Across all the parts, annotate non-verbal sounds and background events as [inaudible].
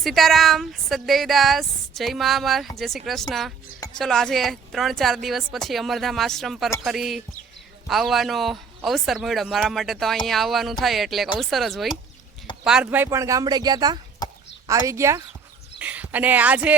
સીતારામ, સદેવદાસ, જય મા અમર, જય શ્રી કૃષ્ણ. ચલો, આજે ત્રણ ચાર દિવસ પછી અમરધામ આશ્રમ પર ફરી આવવાનો અવસર મળ્યો. મારા માટે તો અહીંયા આવવાનું થાય એટલે એક અવસર જ હોય. પાર્થભાઈ પણ ગામડે ગયા હતા આવી ગયા. અને આજે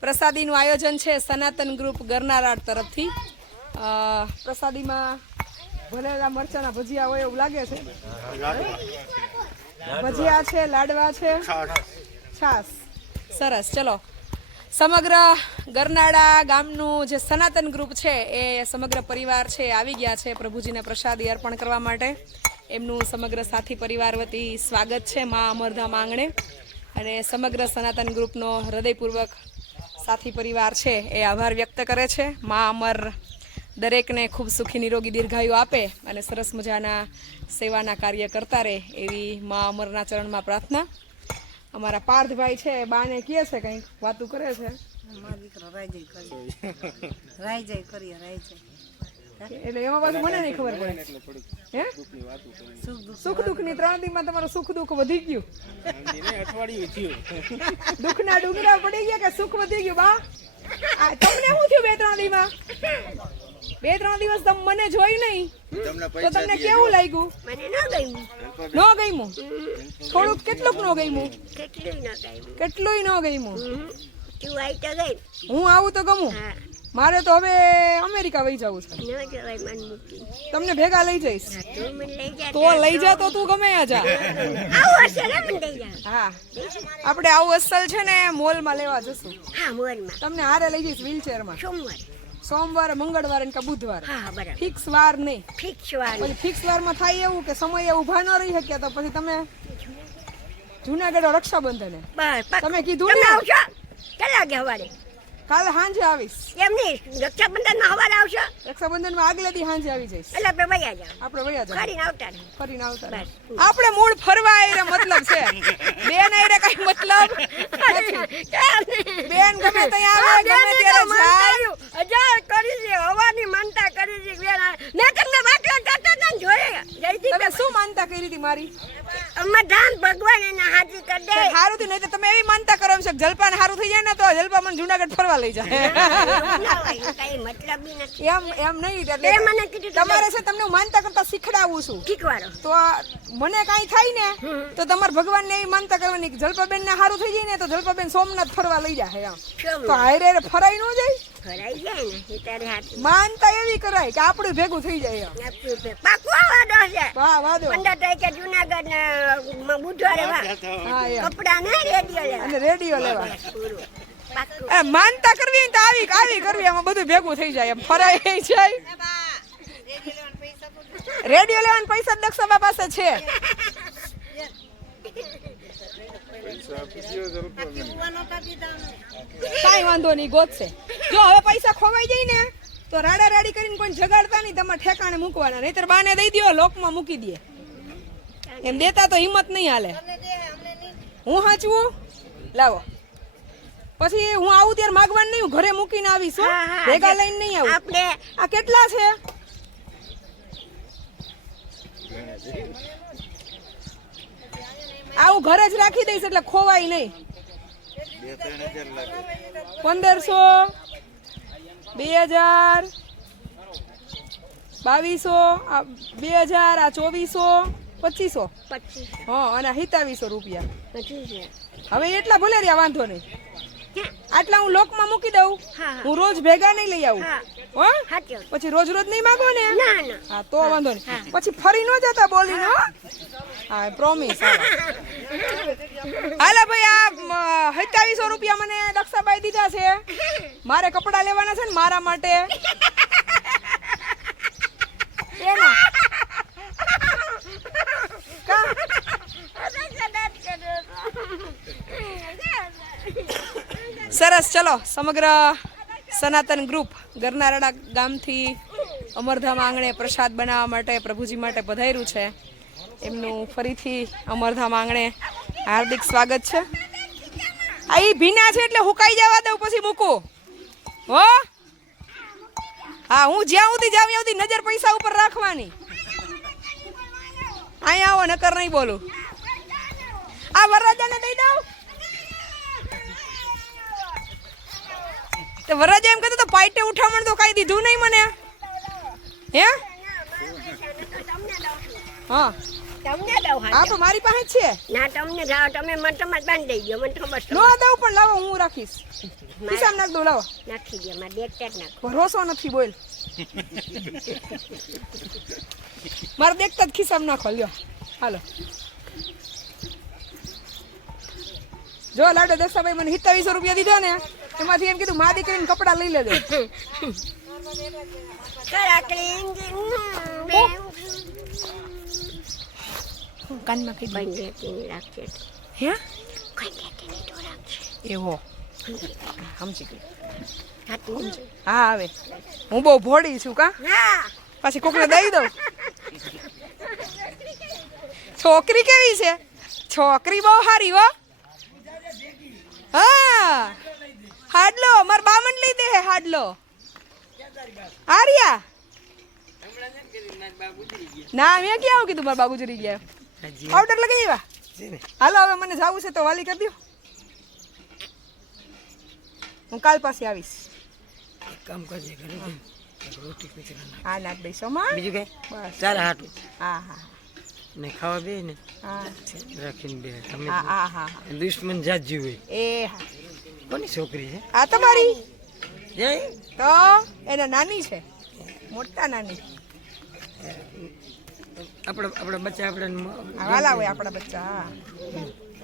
પ્રસાદીનું આયોજન છે સનાતન ગ્રુપ ગરનારાડ તરફથી. પ્રસાદીમાં ભલેલા મરચાના ભજીયા હોય એવું લાગે છે. ભજીયા છે લાડવા છે. છાસ સરસ ચલો. સમગ્ર ગરનાળા ગામનું જે સનાતન ગ્રુપ છે એ સમગ્ર પરિવાર છે આવી ગયા છે પ્રભુજીને પ્રસાદી અર્પણ કરવા માટે. એમનું સમગ્ર સાથી પરિવાર વતી સ્વાગત છે મા અમરધામ આંગણે અને સમગ્ર સનાતન ગ્રુપનો હૃદયપૂર્વક સાથી પરિવાર છે એ આભાર વ્યક્ત કરે છે. મા અમર દરેકને ખૂબ સુખી નિરોગી દીર્ઘાયુ આપે અને સરસ મજાના સેવાના કાર્ય કરતા રહે એવી મા અમરના ચરણમાં પ્રાર્થના. અમારા પાર્થભાઈ છે બાને કહે છે કંઈક વાતું કરે છે. એટલે એમાં પાછું મને નહીં ખબર પડે. હે? સુખ દુઃખ ત્રણ દીમાં તમારું સુખ દુઃખ વધી ગયું. દુઃખના ડુંગરા પડી ગયા કે સુખ વધી ગયું બા? આ તમને શું થયું બે ત્રણ દીમાં બે ત્રણ દિવસ તમે મને જોઈ નહીં. તો તમને કેવું લાગ્યું? મને ન ગમ્યું. ન ગમ્યું? થોડુંક કેટલુંક ન ગમ્યું? કેટલું ન ગમ્યું. કેટલુંય ન ગમ્યું? તું આવી તો ગઈ. હું આવું તો ગમું? મારે તો હવે અમેરિકા વહી જવું છે. તમને ભેગા લઈ જઈશ. તું લઈ જા તો લઈ જા તો તું ગમે જા. [laughs] આવું હશે ને મને લઈ જા. હા. આપણે આવું અસલ છે ને મોલમાં લેવા જશું. તમને હારે લઈ જઈશ વ્હીલચેરમાં સોમવાર સોમવારે મંગળવારે કે બુધવારે. હા હા બરાબર. ફિક્સ વાર નહીં. ફિક્સ વાર પછી ફિક્સ વારમાં થાય એવું કે સમયે ઊભા ન રહી શક્યા તો પછી તમે જુનાગઢ રક્ષાબંધન તમે કીધું ને? આવશો કેટલા વાગે સવારે કાલે સાંજે આવીશ. એમ નહીં રક્ષાબંધન સવારે આવશો? રક્ષાબંધનમાં આગલે દી સાંજે આવી જઈશ. એટલે આપણે વયા જાવ આપણે વયા જાવ ફરીને આવતા. ફરીને આવતા. આપણે મૂળ ફરવા આયરે મતલબ છે. બેન આયરે કઈ મતલબ? બેન ગમે ત્યાં આવે ગમે ત્યારે જાય. હજાર કરી છે હવાની માનતા કરી છે બેન ને તમને વાટલો કરતા ને જોયે. જયદીપ તમે શું માનતા કરી હતી મારી? અમરધામ ભગવાન એને હાજી કરી દે. સારું થયું નહીં તો તમે એવી માનતા કરો એમ છે જલપાને સારું થઈ જાય ને તો જલપા મને જુનાગઢ ફરવા લઈ જાય એવું ના હોય, એનું કાંઈ મતલબ બી નથી. એમ એમ નહીં એટલે મને કીધું તમારે છે તમને માનતા કરતા શીખડાવું છું. શીખવાડો. તો મને કાંઈ થાય ને તો તમારે ભગવાનને એ માનતા કરવાની કે જલપાબેન ને સારું થઈ જાય ને તો જલપાબેન સોમનાથ ફરવા લઈ જાય એમ. તો હારે ફરાઈ ન જાય? ફરાઈ જાય ને તારે માનતા એવી કરાય કે આપણું ભેગું થઈ જાય એમ. આપ્યું છે. પાકું વાડો છે. વાહ વાદો પંદર તારીખે જુનાગઢ ને બુધવારે વા- હા એમ. કપડાં ને રેડિયો લેવા. અને રેડિયો લેવા. એ માનતા કરવી તો આવી આવી કરવી. એમાં બધું ભેગું થઈ જાય. એમ ફરાઈ જાય. રેડિયો લેવાના પૈસા દક્ષાબા પાસે છે. કાંઈ વાંધો નહીં, ગોતશે. જો હવે પૈસા ખોવાઈ જાય ને, તો રાડા રાડી કરીને કોઈ જગાડતા નહીં, તમારે ઠેકાણે મૂકવાના. નહીતર બાને દઈ દો લોકમાં મૂકી દે. એમ દેતા તો હિંમત નહીં હાલે. હું હાચવું? લાવો. પછી હું આવું ત્યારે માગવાનું નહીં હું ઘરે મૂકીને આવીશ હો. હા, હા. ભેગા લઈને નહીં આવું. આપણે આ કેટલા છે? આવું ઘરે જ રાખી દઈશ એટલે ખોવાય નહીં. પંદરસો બે હજાર બાવીસો આ બે હજાર આ ચોવીસો પચીસો. પચીસ. હા અને આ રૂપિયા. પચીસ હવે એટલા ભલે રહ્યા વાંધો નહીં? આટલા હું લોકમાં મૂકી દઉં. હા, રોજ ભેગા નહીં લઈ આવું. હો. પછી રોજ રોજ નહીં માગો ને? હા તો વાંધો નહીં. પછી ફરી ન જતા બોલીને હો? હા પ્રોમિસ હાલા ભાઈ આ સત્યાવીસો રૂપિયા મને દક્ષાબાઈ દીધા છે. મારે કપડા લેવાના છે ને મારા માટે એના કા સરસ, ચલો, સમગ્ર સનાતન ગ્રુપ ગરનારાડા ગામથી અમરધામ આંગણે પ્રસાદ બનાવવા માટે, પ્રભુજી માટે પધાર્યું છે. એમનું ફરીથી અમરધામ આંગણે હાર્દિક સ્વાગત છે. આ એ ભીના છે એટલે હુકાઈ જવા દઉં, પછી મૂકું. હો? હા, હું જ્યાં સુધી જાઉં, ત્યાં સુધી નજર પૈસા ઉપર રાખવાની. અહીંયા આવો, નકર નહીં બોલું. આ વરરાજાને દઈ દઉં? તો વરરાજ એમ કહેતો તો પાઇટે ઉઠામણ તો કાંઈ દીધું નહીં મને. હે? હા. તમને દઉં હા પણ મારી પાસે જ છે. ના તમને તમે મને તમારે બાંધી દઈ ગયો મને ખબર છે. નો દઉં પણ લાવો હું રાખીશ. ખિસ્સામાં નાખ દઉં લાવો. નાખી દે મારે દેખતા જ નાખો. ભરોસો નથી બોલ. મારે દેખતા જ ખિસ્સામાં નાખો લ્યો. હાલો. જો લાડો દસાભાઈ મને સિત્તાવીસો રૂપિયા દીધા ને. એમાંથી એમ કીધું મા દીકરીને કપડાં લઈ લેજો. કરાકડી કાનમાં કઈ બંધ દેતી રાખશે હે? કઈ દેતી નહીં તો રાખશે. એવો સમજી ગઈ. હાથું હા આવે. હું બહુ ભોળી છું કા? હા. પછી કોકને દઈ દઉં? છોકરી કેવી છે? છોકરી બહુ સારી હો. હા. હાડલો માર બામણ લઈ દે હાડલો. આર્યા. ના મેં ક્યાં કીધું મારા બા ગુજરી ગયા. પાવડર લગાવી આવ્યા હાલો હવે મને જાવું છે તો વાલી કરી દો હું કાલ પાસે આવીશ. કામ કરજે ઘરે જઈને. રોટી કચરા નાખ. હા નાખ દઈશ હો માં બીજું કઈ? બસ. તારા હાટું હા હા ને ખાવા બે ને. હા. રાખીને બે તમે હા હા હા હા. દુશ્મન જાત હોય એ હા. કોની છોકરી છે? આ તમારી? જય તો એને નાની છે. મોટા નાની. આપણે આપણા બચ્ચા આપણે વાલા હોય આપણા બચ્ચા હા.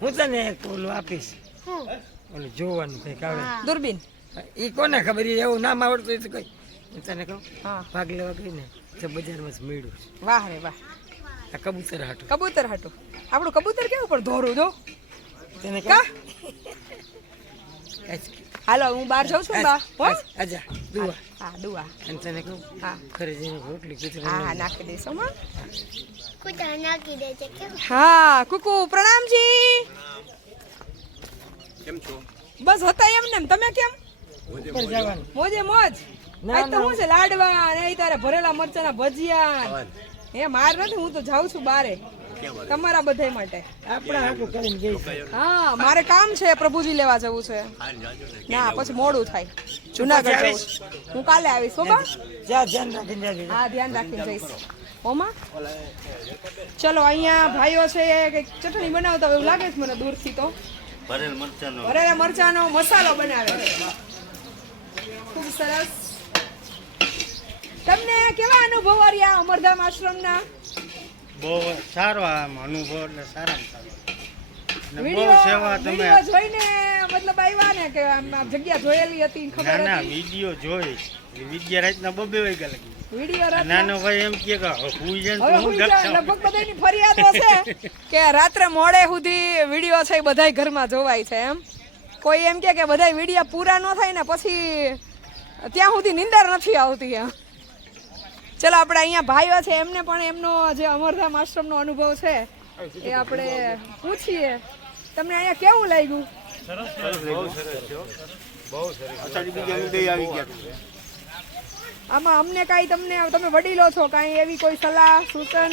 હું તને એક ઓલું આપીશ. ઓલું જોવાનું કંઈક આવે. દૂરબીન. એ કોને ખબર? એવું નામ આવડતું હોય તો કઈ. હું તને કહું હા. ભાગ લેવા ગઈ ને તો બજારમાં જ મળ્યું છે. વાહ રે વાહ. આ કબૂતર હાટું. કબૂતર હાટું. આપણું કબૂતર કેવું પણ ધોરું જો. તને કા? કહું? હાલો હું બહાર જાઉં છું બા. હો? આજા દુઆ. હા દુઆ. અને તને કહું હા. ઘરે જઈને રોટલી હા હા નાખી દેશો માં. કુતા નાખી દેજે કેમ? હા કુકુ પ્રણામજી. બસ હતા એમ ને એમ. તમે કેમ? મોજે મોજ. આજ તો શું છે લાડવા ને અહીં તારે ભરેલા મરચાના ભજીયા. એ માર નથી હું તો જાઉં છું બારે. તમારા બધાય માટે. હા મારે કામ છે પ્રભુજી લેવા જવું છે. ના પછી મોડું થાય. જુનાગઢ જવું હું કાલે આવીશ હો બા? જા ધ્યાન રાખીને જાજે. હા ધ્યાન રાખીને જઈશ. હોમાં ચલો અહીંયા ભાઈઓ છે કંઈક ચટણી બનાવતા હોય એવું લાગે છે મને દૂરથી તો. ભરેલ મરચાનો. ભરેલા મરચાનો મસાલો બનાવે છે. ખૂબ સરસ. તમને કેવા અનુભવ રહ્યા અમરધામ આશ્રમના? બહુ સારો આમ અનુભવ એટલે સારામાં સારો. બહુ સેવા તમે જોઈને મતલબ આવ્યા ને કે આમ જગ્યા જોયેલી હતી ને ના ના વીડિયો જોઈ. વિદ્યા રાતના બબે વાગ્યા લગી. નાનો ભાઈ એમ કે હુઈ જાય હવે તો હું હુઈ જાય, દક્ષ લગભગ બધાની ફરિયાદો છે કે રાત્રે મોડે સુધી વીડિયો છે એ બધાય ઘરમાં જોવાય છે એમ. કોઈ એમ કે કે બધાય વીડિયો પૂરા ન થાય ને પછી ત્યાં સુધી નિંદર નથી આવતી એમ. ચલો આપણે અહીંયા ભાઈઓ છે એમને પણ એમનો જે અમરધામ આશ્રમનો અનુભવ છે એ આપણે પૂછીએ. તમને અહીંયા કેવું લાગ્યું? આમાં અમને કાંઈ તમને તમે વડીલો છો કાંઈ એવી કોઈ સલાહ સૂચન?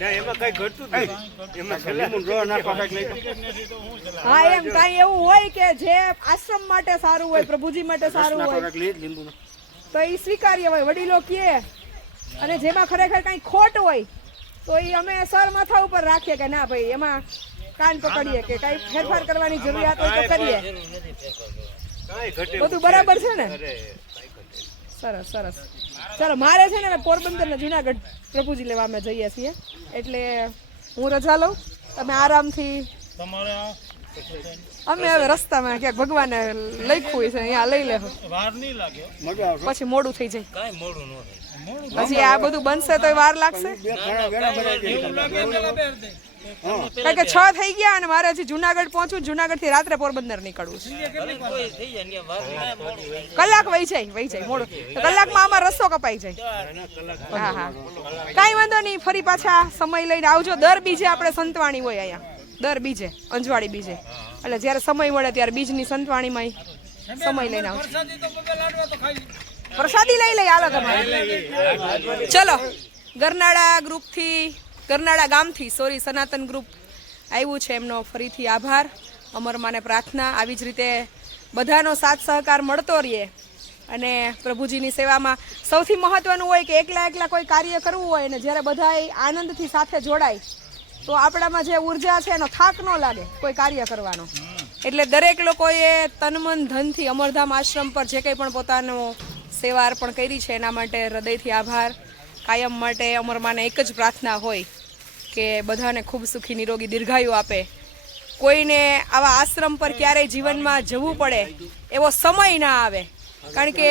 ના એમાં કઈ ઘટતું જ નથી. એમાં સલીમું રો નાખવા કાંઈક લઈ હા એમ કાંઈ એવું હોય કે જે આશ્રમ માટે સારું હોય પ્રભુજી માટે સારું હોય. તો એ સ્વીકાર્ય હોય. વડીલો કહે અને જેમાં ખરેખર કાંઈ ખોટ હોય તો એ અમે સર માથા ઉપર રાખીએ કે ના ભાઈ એમાં કાન પકડીએ કે કાંઈ ફેરફાર કરવાની જરૂરિયાત હોય તો કરીએ. બધું બરાબર છે ને? સરસ સરસ. ચાલો મારે છે ને પોરબંદર ને જુનાગઢ પ્રભુજી લેવા અમે જઈએ છીએ. એટલે હું રજા લઉં તમે આરામથી અમે હવે રસ્તામાં ક્યાંક ભગવાને લખ્યું છે અહીંયા લઈ લેવું પછી મોડું થઈ જાય. પછી આ બધું બનશે તો વાર લાગશે? કારણ કે છ થઈ ગયા અને મારે હજી જુનાગઢ પહોંચવું જુનાગઢથી રાત્રે પોરબંદર નીકળવું કલાક વહી જાય વહી જાય, મોડું. કલાકમાં આમાં રસ્તો કપાઈ જાય. હા હા. કાંઈ વાંધો નહીં, ફરી પાછા સમય લઈને આવજો. દર બીજે આપણે સંતવાણી હોય અહીંયા. દર બીજે, અંજવાળી બીજે. એટલે જ્યારે સમય મળે ત્યારે બીજની સંતવાણીમાં સમય લઈને આવજો. પ્રસાદી લઈ લઈ હાલો તમારે. ચલો ગરનાળા ગ્રુપથી ગરનાળા ગામથી સોરી સનાતન ગ્રુપ આવ્યું છે એમનો ફરીથી આભાર અમરમાને પ્રાર્થના આવી જ રીતે બધાનો સાથ સહકાર મળતો રહીએ. અને પ્રભુજીની સેવામાં સૌથી મહત્વનું હોય કે એકલા એકલા કોઈ કાર્ય કરવું હોય ને જ્યારે બધા આનંદથી સાથે જોડાય તો આપણામાં જે ઊર્જા છે એનો થાક ન લાગે કોઈ કાર્ય કરવાનો. એટલે દરેક લોકોએ તનમન ધનથી અમરધામ આશ્રમ પર જે કંઈ પણ પોતાનો સેવા અર્પણ કરી છે. એના માટે હૃદયથી આભાર. કાયમ માટે અમરમાને એક જ પ્રાર્થના હોય કે બધાને ખૂબ સુખી, નિરોગી દીર્ઘાયુ આપે. કોઈને આવા આશ્રમ પર ક્યારેય જીવનમાં જવું પડે એવો સમય ના આવે. કારણ કે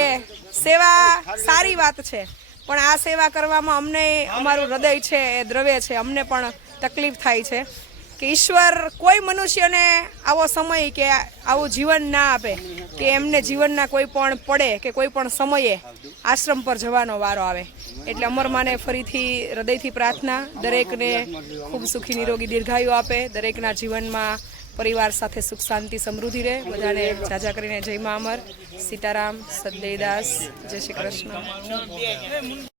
સેવા સારી વાત છે, પણ આ સેવા કરવામાં અમને અમારું હૃદય છે, એ દ્રવ્ય છે. અમને પણ તકલીફ થાય છે. કે ઈશ્વર કોઈ મનુષ્યને આવો સમય કે આવું જીવન ના આપે, કે એમને જીવનના કોઈ પણ પડે કે કોઈ પણ સમયે આશ્રમ પર જવાનો વારો આવે. એટલે અમરમાને ફરીથી હૃદયથી પ્રાર્થના, દરેકને ખૂબ સુખી, નિરોગી દીર્ઘાયુ આપે, દરેકના જીવનમાં પરિવાર સાથે સુખ, શાંતિ, સમૃદ્ધિ રહે. બધાને જાજા કરીને જય મા અમર. સીતારામ સદદેવદાસ જય શ્રી કૃષ્ણ.